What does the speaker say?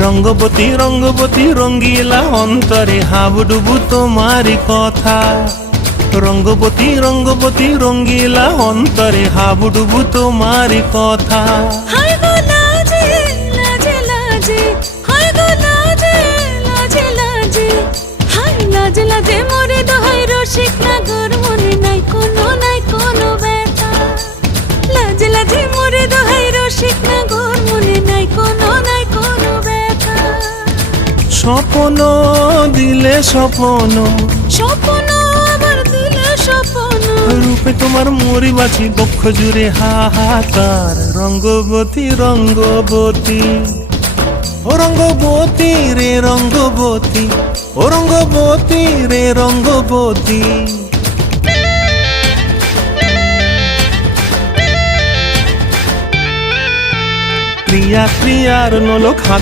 রঙ্গবতী রঙ্গবতী রঙ্গিলা অন্তরে হাবুডুবু তোমারি কথা। রঙ্গবতী রঙ্গবতী রঙ্গিলা অন্তরে হাবুডুবু তোমারি কথা। হায় গো লাজে লাজে লাজে, হায় গো লাজে লাজে লাজে, হায় লাজে লাজে মোরে দোহাই রসিক নাগর মনে নাই কোনো ব্যথা। লাজে লাজে মোরে দোহাই রসিক নাগর মনে নাই কোনো ব্যথা। স্বপ্ন দিলে স্বপ্ন, স্বপ্ন আমার দিলে স্বপ্ন, রূপে তোমার মরি বাছি বক্ষ জুড়ে হাহাকার। রঙ্গবতী রঙ্গবতী ও রঙ্গবতী রে রঙ্গবতী, ও রঙ্গবতী রে রঙ্গবতী। ক্রিয়া ক্রিয়ার নলক